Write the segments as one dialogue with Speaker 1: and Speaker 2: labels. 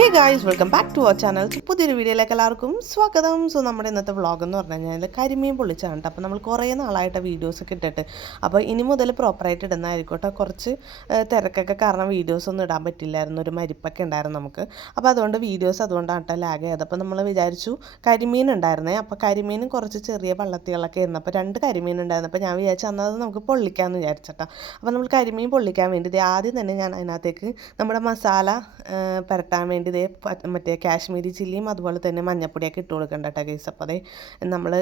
Speaker 1: Hey guys welcome back to our channel പുതിയൊരു വീഡിയോയിലേക്ക് എല്ലാവർക്കും സ്വാഗതം. സോ നമ്മുടെ ഇന്നത്തെ വ്ളോഗ് എന്ന് പറഞ്ഞു കഴിഞ്ഞാൽ കരിമീൻ പൊള്ളിച്ചാണ് കേട്ടോ. അപ്പോൾ നമ്മൾ കുറേ നാളായിട്ട് വീഡിയോസൊക്കെ ഇട്ടിട്ട്. അപ്പോൾ ഇനി മുതൽ പ്രോപ്പറായിട്ട് ഇടുന്നതായിരിക്കോട്ടെ കേട്ടോ. കുറച്ച് തിരക്കൊക്കെ കാരണം വീഡിയോസ് ഒന്നും ഇടാൻ പറ്റില്ലായിരുന്നു. ഒരു മരിപ്പൊക്കെ ഉണ്ടായിരുന്നു നമുക്ക്. അപ്പോൾ അതുകൊണ്ട് വീഡിയോസ് അതുകൊണ്ടാണ് കേട്ടോ ലാഗ് ചെയ്തത് അപ്പോൾ നമ്മൾ വിചാരിച്ചു കരിമീൻ ഉണ്ടായിരുന്നേ. അപ്പോൾ കരിമീനും കുറച്ച് ചെറിയ വള്ളത്തികളൊക്കെ ആയിരുന്നു. അപ്പോൾ രണ്ട് കരിമീൻ ഉണ്ടായിരുന്നു. അപ്പോൾ ഞാൻ വിചാരിച്ചു അന്നത് നമുക്ക് പൊള്ളിക്കാമെന്ന് വിചാരിച്ചിട്ടാ അപ്പോൾ നമ്മൾ കരിമീൻ പൊള്ളിക്കാൻ വേണ്ടി ആദ്യം തന്നെ ഞാൻ അതിനകത്തേക്ക് നമ്മുടെ മസാല പരട്ടാൻ വേണ്ടി ദേ പ- മറ്റേ കാശ്മീരി ചില്ലിയും അതുപോലെ തന്നെ മഞ്ഞപ്പൊടിയൊക്കെ ഇട്ട് കൊടുക്കണ്ട കേട്ടോ ഗൈസ് അപ്പോൾ അതേ നമ്മൾ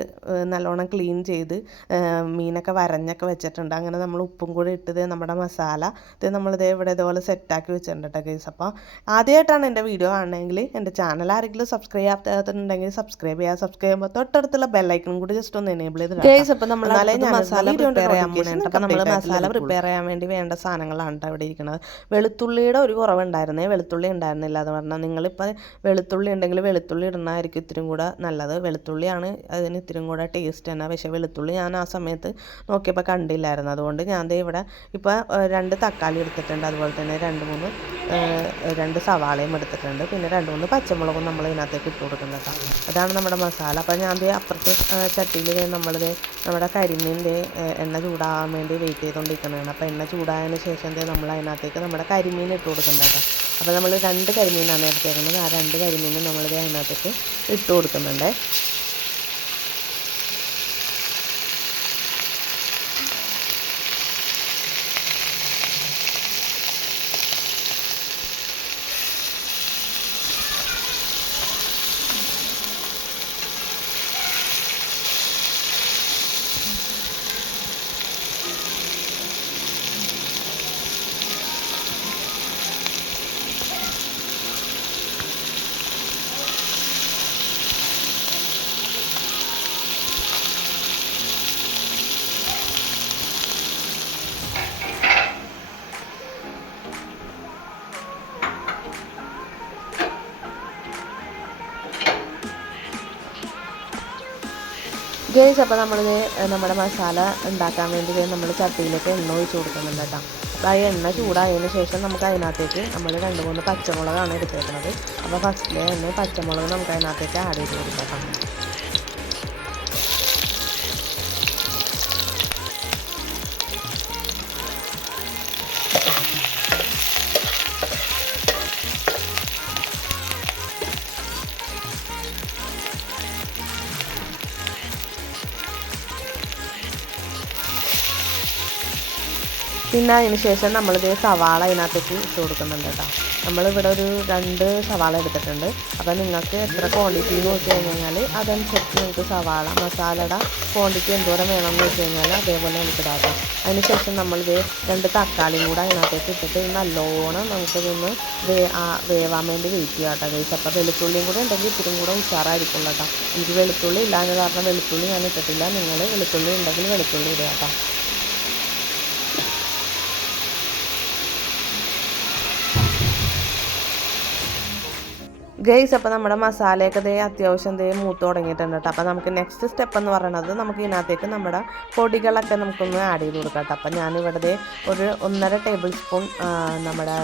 Speaker 1: നല്ലോണം ക്ലീൻ ചെയ്ത് മീനൊക്കെ വരഞ്ഞൊക്കെ വെച്ചിട്ടുണ്ട്. അങ്ങനെ നമ്മൾ ഉപ്പും കൂടി ഇട്ടത് നമ്മുടെ മസാല ഇത് നമ്മളിതേ ഇവിടെ ഇതുപോലെ സെറ്റാക്കി വെച്ചിട്ടുണ്ട് കേട്ടോ ഗൈസ് അപ്പോൾ ആദ്യമായിട്ടാണ് എന്റെ വീഡിയോ കാണണമെങ്കിൽ എന്റെ ചാനൽ ആരെങ്കിലും സബ്സ്ക്രൈബ് ചെയ്യാത്തുണ്ടെങ്കിൽ സബ്സ്ക്രൈബ് ചെയ്യുക. സബ്സ്ക്രൈബ് ചെയ്യുമ്പോൾ തൊട്ടടുത്തുള്ള ബെല്ലൈക്കണും കൂടി ജസ്റ്റ് ഒന്ന് എനേബിൾ ചെയ്ത് ഗൈസ് അപ്പോൾ നമ്മൾ മസാല പ്രിപ്പയർ ചെയ്യാൻ അപ്പോൾ നമ്മൾ മസാല പ്രിപ്പയർ ചെയ്യാൻ വേണ്ടി വേണ്ട സാധനങ്ങളാണ് കേട്ടോ ഇവിടെ ഇരിക്കുന്നത് വെളുത്തുള്ളിയുടെ ഒരു കുറവുണ്ടായിരുന്നേ. വെളുത്തുള്ളി ഉണ്ടായിരുന്നില്ല എന്ന് പറഞ്ഞാൽ നിങ്ങളിപ്പോൾ വെളുത്തുള്ളി ഉണ്ടെങ്കിൽ വെളുത്തുള്ളി ഇടുന്നതായിരിക്കും ഇത്തിരി കൂടെ നല്ലത്. വെളുത്തുള്ളിയാണ് അതിന് ഇത്തിരി കൂടെ ടേസ്റ്റ് തന്നെ. പക്ഷേ വെളുത്തുള്ളി ഞാൻ ആ സമയത്ത് നോക്കിയപ്പോൾ കണ്ടില്ലായിരുന്നു. അതുകൊണ്ട് ഞാൻ ദേ ഇവിടെ ഇപ്പോൾ രണ്ട് തക്കാളി എടുത്തിട്ടുണ്ട്. അതുപോലെ തന്നെ രണ്ട് മൂന്ന് രണ്ട് സവാളയും എടുത്തിട്ടുണ്ട്. പിന്നെ രണ്ട് മൂന്ന് പച്ചമുളകും നമ്മൾ ഇതിനകത്തേക്ക് ഇട്ട് കൊടുക്കുന്നത് അതാണ് നമ്മുടെ മസാല. അപ്പോൾ ഞാൻ അപ്പുറത്ത് ചട്ടിയിൽ നമ്മളിത് നമ്മുടെ കരിമീന്റെ എണ്ണ ചൂടാകാൻ വേണ്ടി വെയിറ്റ് ചെയ്തുകൊണ്ടിരിക്കുന്നതാണ് അപ്പോൾ എണ്ണ ചൂടായതിന് ശേഷം നമ്മൾ അതിനകത്തേക്ക് നമ്മുടെ കരിമീൻ ഇട്ട് കൊടുക്കുന്നുണ്ട് കേട്ടോ. അപ്പോൾ നമ്മൾ രണ്ട് കരിമീനാണ് എടുത്തേക്കുന്നത് ആ രണ്ട് കരിമീനും നമ്മളിത് അതിനകത്തേക്ക് ഇട്ട് കൊടുക്കുന്നുണ്ട്. ഗേസ് അപ്പോൾ നമ്മളിത് നമ്മുടെ മസാല ഉണ്ടാക്കാൻ വേണ്ടി നമ്മൾ ചട്ടിയിലേക്ക് എണ്ണ ഒഴിച്ച് കൊടുക്കുന്നുണ്ട് കേട്ടോ. അപ്പോൾ ആ എണ്ണ ചൂടായതിന് ശേഷം നമുക്ക് അതിനകത്തേക്ക് നമ്മൾ രണ്ട് മൂന്ന് പച്ചമുളകാണ് എടുത്തേക്കുന്നത് അപ്പോൾ ഫസ്റ്റിലെ തന്നെ പച്ചമുളക് നമുക്ക് അതിനകത്തേക്ക് ആഡ് ചെയ്ത് കൊടുക്കാം പിന്നെ അതിന് ശേഷം നമ്മളിത് സവാള അതിനകത്തേക്ക് ഇട്ട് കൊടുക്കുന്നുണ്ട് കേട്ടോ. നമ്മളിവിടെ ഒരു രണ്ട് സവാള എടുത്തിട്ടുണ്ട്. അപ്പോൾ നിങ്ങൾക്ക് എത്ര ക്വാണ്ടിറ്റി എന്ന് വെച്ച് കഴിഞ്ഞാൽ അതനുസരിച്ച് നിങ്ങൾക്ക് സവാള മസാലയുടെ ക്വാണ്ടിറ്റി എന്തോരം വേണമെന്ന് വെച്ച് കഴിഞ്ഞാൽ അതേപോലെ നമുക്ക് ഇതാക്കാം അതിന് ശേഷം നമ്മളിത് രണ്ട് തക്കാളിയും കൂടെ അതിനകത്തേക്ക് ഇട്ടിട്ട് നല്ലോണം നമുക്കിതൊന്ന് വേ വേവാൻ വേണ്ടി വെയിറ്റ് ചെയ്യാം കേട്ടോ. ഗൈസ് അപ്പോൾ വെളുത്തുള്ളിയും കൂടെ ഉണ്ടെങ്കിൽ ഇത്തിരി കൂടെ ഉഷാറായിരിക്കും കേട്ടോ. എനിക്ക് വെളുത്തുള്ളി ഇല്ലാന്ന് കാരണം വെളുത്തുള്ളി ഞാൻ ഇട്ടിട്ടില്ല. നിങ്ങൾ വെളുത്തുള്ളി ഉണ്ടെങ്കിൽ വെളുത്തുള്ളി ഇടുക കേട്ടോ. ഗൈസ് അപ്പോൾ നമ്മുടെ മസാലയൊക്കെ ദേ അത്യാവശ്യം ദേ മൂത്ത് തുടങ്ങിയിട്ടുണ്ട് കേട്ടോ. അപ്പോൾ നമുക്ക് നെക്സ്റ്റ് സ്റ്റെപ്പ് എന്ന് പറയുന്നത് നമുക്ക് ഇതിനകത്തേക്ക് നമ്മുടെ പൊടികളൊക്കെ നമുക്കൊന്ന് ആഡ് ചെയ്ത് കൊടുക്കാം കേട്ടോ. അപ്പോൾ ഞാനിവിടെ ദേ ഒരു ഒന്നര ടേബിൾ സ്പൂൺ നമ്മുടെ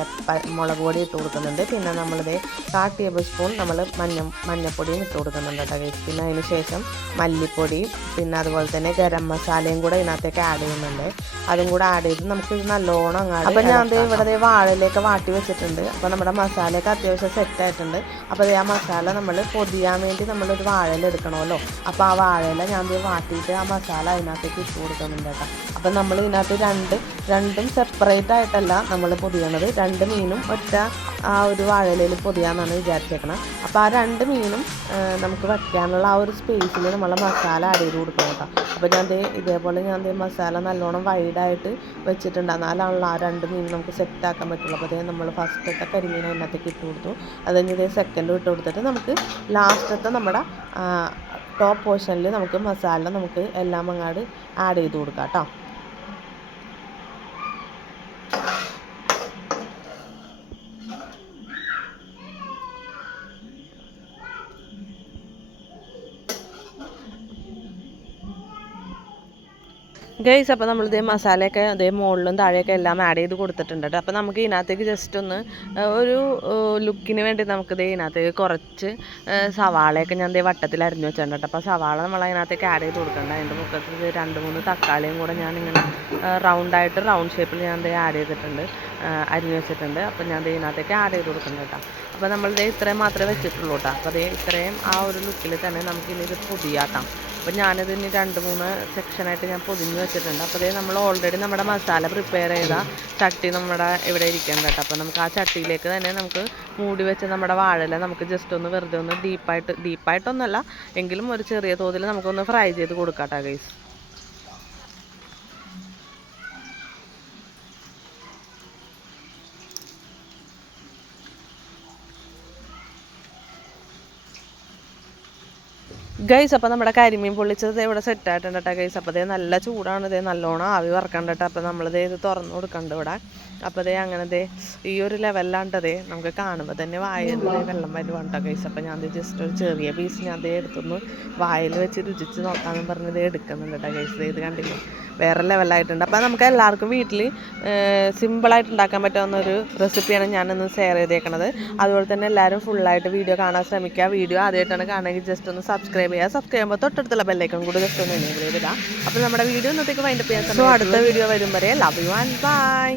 Speaker 1: മുളക് പൊടി ഇട്ട് കൊടുക്കുന്നുണ്ട്. പിന്നെ നമ്മളിതേ കാ ടേബിൾ സ്പൂൺ നമ്മൾ മഞ്ഞ മഞ്ഞപ്പൊടിയും ഇട്ട് കൊടുക്കുന്നുണ്ട് കേട്ടോ ഗൈസ്. പിന്നെ അതിന് ശേഷം മല്ലിപ്പൊടി പിന്നെ അതുപോലെ തന്നെ ഗരം മസാലയും കൂടെ ഇതിനകത്തേക്ക് ആഡ് ചെയ്യുന്നുണ്ട്. അതും കൂടെ ആഡ് ചെയ്ത് നമുക്ക് നല്ലോണം അങ്ങനെ അപ്പോൾ ഞാൻ ദേ ഇവിടെ ദേ വാഴയിലേക്ക് വാട്ടി വെച്ചിട്ടുണ്ട്. അപ്പോൾ നമ്മുടെ മസാലയൊക്കെ അത്യാവശ്യം സെറ്റ് ആയിട്ടുണ്ട്. അപ്പോൾ ആ മസാല നമ്മൾ പൊതിയാൻ വേണ്ടി നമ്മളൊരു വാഴയില എടുക്കണമല്ലോ അപ്പോൾ ആ വാഴയില ഞാൻ വാട്ടിയിട്ട് ആ മസാല അതിനകത്തേക്ക് ഇട്ട് കൊടുക്കുന്നുണ്ട് കേട്ടോ. അപ്പം നമ്മൾ ഇതിനകത്ത് രണ്ട് രണ്ടും സെപ്പറേറ്റ് ആയിട്ടല്ല നമ്മൾ പൊതിയണത്. രണ്ട് മീനും ഒറ്റ ആ ഒരു വാഴയിലയിൽ പൊതിയാന്നാണ് വിചാരിച്ചേക്കണം. അപ്പോൾ ആ രണ്ട് മീനും നമുക്ക് വയ്ക്കാനുള്ള ആ ഒരു സ്പേസിൽ നമ്മൾ മസാല ആഡ് ചെയ്ത് കൊടുക്കണം കേട്ടോ. അപ്പോൾ ഞാൻ ഇതേപോലെ ഞാൻ മസാല നല്ലോണം വൈഡായിട്ട് വെച്ചിട്ടുണ്ട്. എന്നാലാണല്ലോ ആ രണ്ട് മീൻ നമുക്ക് സെറ്റ് ആക്കാൻ പറ്റുള്ളൂ. അപ്പോൾ അതേ നമ്മൾ ഫസ്റ്റത്തെ കരിമീൻ അതിനകത്തേക്ക് ഇട്ട് കൊടുത്തു. അത് കഴിഞ്ഞ് ഇതേ സെക്കൻഡ് ഇട്ട് കൊടുത്തിട്ട് നമുക്ക് ലാസ്റ്റത്തെ നമ്മുടെ ടോപ്പ് പോർഷനിൽ നമുക്ക് മസാല നമുക്ക് എല്ലാം അങ്ങാട് ആഡ് ചെയ്ത് കൊടുക്കാം കേട്ടോ. ഗൈസ് അപ്പോൾ നമ്മൾ ഇതേ മസാലയൊക്കെ അതേ മുകളിലും താഴെയൊക്കെ എല്ലാം ആഡ് ചെയ്ത് കൊടുത്തിട്ടുണ്ട് കേട്ടോ അപ്പോൾ നമുക്ക് ഇതിനകത്തേക്ക് ജസ്റ്റ് ഒന്ന് ഒരു ലുക്കിന് വേണ്ടി നമുക്ക് ഇതേ ഇതിനകത്തേക്ക് കുറച്ച് സവാളയൊക്കെ ഞാൻ ഇതേ വട്ടത്തിൽ അരിഞ്ഞു വെച്ചിട്ടുണ്ട് കേട്ടോ അപ്പോൾ സവാള നമ്മൾ അതിനകത്തേക്ക് ആഡ് ചെയ്ത് കൊടുക്കണ്ട. അതിന്റെ ഇത് രണ്ട് മൂന്ന് തക്കാളിയും കൂടെ ഞാൻ ഇങ്ങനെ റൗണ്ടായിട്ട് റൗണ്ട് ഷേപ്പിൽ ഞാൻ ദേ ആഡ് ചെയ്തിട്ടുണ്ട്. അരിഞ്ഞു വെച്ചിട്ടുണ്ട്. അപ്പോൾ ഞാൻ ഇതിനകത്തേക്ക് ആഡ് ചെയ്ത് കൊടുക്കുന്നുണ്ട് കേട്ടോ. അപ്പോൾ നമ്മൾ ദേ ഇത്രയും മാത്രമേ വെച്ചിട്ടുള്ളൂ കേട്ടോ. അപ്പോൾ ദേ ഇത്രയും ആ ഒരു ലുക്കിൽ തന്നെ നമുക്കിനി ഇത് പൊതിയാക്കാം. അപ്പോൾ ഞാനിത് ഇനി രണ്ട് മൂന്ന് സെക്ഷനായിട്ട് ഞാൻ പൊതിഞ്ഞ് വെച്ചിട്ടുണ്ട്. അപ്പോൾ അതേ നമ്മൾ ഓൾറെഡി നമ്മുടെ മസാല പ്രിപ്പയർ ചെയ്ത ചട്ടി നമ്മുടെ ഇവിടെ ഇരിക്കുന്നുണ്ട് കേട്ടോ. അപ്പോൾ നമുക്ക് ആ ചട്ടിയിലേക്ക് തന്നെ നമുക്ക് മൂടി വെച്ച് നമ്മുടെ വാഴല നമുക്ക് ജസ്റ്റ് ഒന്ന് വെറുതെ ഒന്ന് ഡീപ്പായിട്ട് ഡീപ്പായിട്ടൊന്നുമല്ല എങ്കിലും ഒരു ചെറിയ തോതിൽ നമുക്കൊന്ന് ഫ്രൈ ചെയ്ത് കൊടുക്കാം കേട്ടോ ഗൈസ് ഗൈസ് അപ്പോൾ നമ്മുടെ കരിമീൻ പൊള്ളിച്ചത് ഇവിടെ സെറ്റ് ആയിട്ടുണ്ട് കേട്ടോ ഗൈസ് അപ്പോൾ ദേ നല്ല ചൂടാണ് ഇതേ നല്ലോണം ആവി വറക്കണ്ട കേട്ടോ അപ്പോൾ നമ്മളിതേ ഇത് തുറന്നു കൊടുക്കണ്ട ഇവിടെ. അപ്പോൾ ദേ അങ്ങനെ ദേ ഈ ഒരു ലെവലിലാണ്ട് ദേ നമുക്ക് കാണുമ്പോൾ തന്നെ വായിൽ വെള്ളം വരുവാണ് കേട്ടോ ഗൈസ് അപ്പോൾ ഞാൻ ജസ്റ്റ് ഒരു ചെറിയ പീസ് ഞാൻ ദേ എടുത്തൊന്ന് വായിൽ വെച്ച് രുചിച്ച് നോക്കാമെന്ന് പറഞ്ഞ് ഇത് എടുക്കുന്നുണ്ട് കേട്ടോ ഗൈസ് ഇത് കണ്ടില്ലേ? വേറെ ലെവലായിട്ടുണ്ട് അപ്പോൾ നമുക്ക് എല്ലാവർക്കും വീട്ടിൽ സിമ്പിളായിട്ട് ഉണ്ടാക്കാൻ പറ്റാവുന്ന ഒരു റെസിപ്പിയാണ് ഞാനിന്ന് ഷെയർ ചെയ്തേക്കണത്. അതുപോലെ തന്നെ എല്ലാവരും ഫുള്ളായിട്ട് വീഡിയോ കാണാൻ ശ്രമിക്കുക. വീഡിയോ ആദ്യമായിട്ടാണ് കാണുമെങ്കിൽ ജസ്റ്റ് ഒന്ന് സബ്സ്ക്രൈബ് ചെയ്യുക. സബ്സ്ക്രൈബ് ചെയ്യുമ്പോൾ തൊട്ടടുത്തുള്ള ബെല്ലൈക്കൺ കൂടി ജസ്റ്റ് ഒന്ന് എനേബിൾ ചെയ്തിടാം. അപ്പോൾ നമ്മുടെ വീഡിയോ ഇന്നത്തേക്ക് വൈൻഡപ്പ് ചെയ്യാൻ സോ അടുത്ത വീഡിയോ വരും വരെ ലവ് യു ആൻഡ് ബൈ